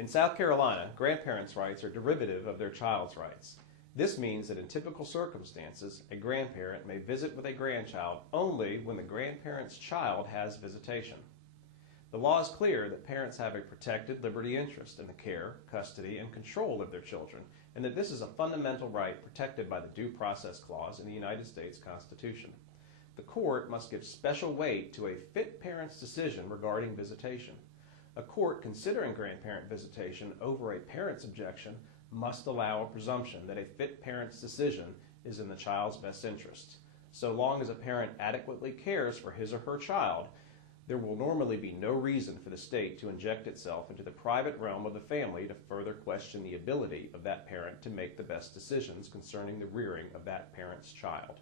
In South Carolina, grandparents' rights are derivative of their child's rights. This means that in typical circumstances, a grandparent may visit with a grandchild only when the grandparent's child has visitation. The law is clear that parents have a protected liberty interest in the care, custody, and control of their children, and that this is a fundamental right protected by the Due Process Clause in the United States Constitution. The court must give special weight to a fit parent's decision regarding visitation. A court considering grandparent visitation over a parent's objection must allow a presumption that a fit parent's decision is in the child's best interest. So long as a parent adequately cares for his or her child, there will normally be no reason for the state to inject itself into the private realm of the family to further question the ability of that parent to make the best decisions concerning the rearing of that parent's child.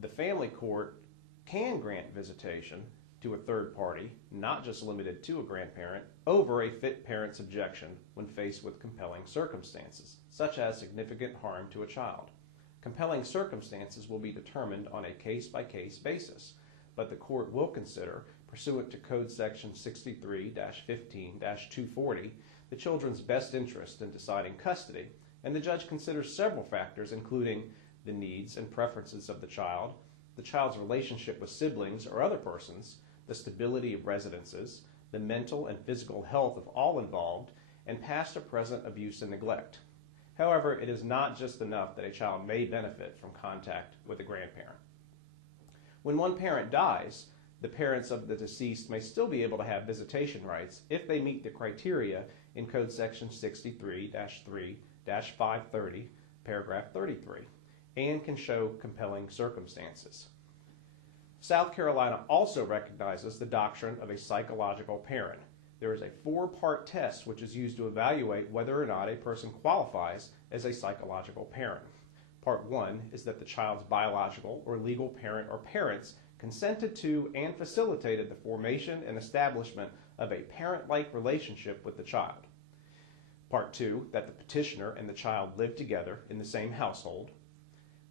The family court can grant visitation to a third party, not just limited to a grandparent, over a fit parent's objection when faced with compelling circumstances, such as significant harm to a child. Compelling circumstances will be determined on a case-by-case basis, but the court will consider, pursuant to Code Section 63-15-240, the children's best interest in deciding custody, and the judge considers several factors including the needs and preferences of the child's relationship with siblings or other persons, the stability of residences, the mental and physical health of all involved, and past or present abuse and neglect. However, it is not just enough that a child may benefit from contact with a grandparent. When one parent dies, the parents of the deceased may still be able to have visitation rights if they meet the criteria in Code Section 63-3-530, paragraph 33, and can show compelling circumstances. South Carolina also recognizes the doctrine of a psychological parent. There is a four-part test which is used to evaluate whether or not a person qualifies as a psychological parent. Part 1 is that the child's biological or legal parent or parents consented to and facilitated the formation and establishment of a parent-like relationship with the child. Part 2, that the petitioner and the child lived together in the same household.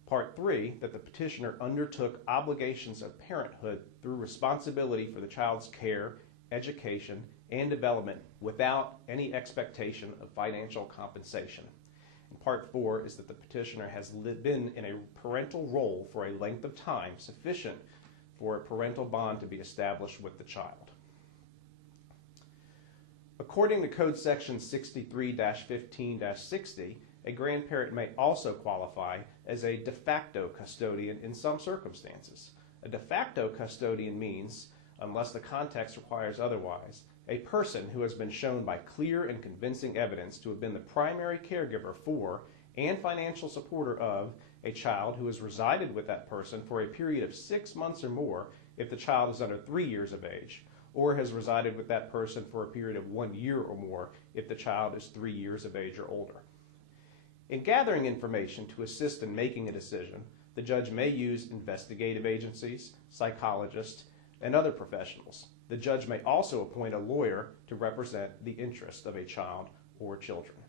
Part 3, that the petitioner undertook obligations of parenthood through responsibility for the child's care, education, and development without any expectation of financial compensation. And Part 4 is that the petitioner has been in a parental role for a length of time sufficient for a parental bond to be established with the child. According to Code Section 63-15-60, a grandparent may also qualify as a de facto custodian in some circumstances. A de facto custodian means, unless the context requires otherwise, a person who has been shown by clear and convincing evidence to have been the primary caregiver for and financial supporter of a child who has resided with that person for a period of 6 months or more if the child is under 3 years of age, or has resided with that person for a period of 1 year or more if the child is 3 years of age or older. In gathering information to assist in making a decision, the judge may use investigative agencies, psychologists, and other professionals. The judge may also appoint a lawyer to represent the interest of a child or children.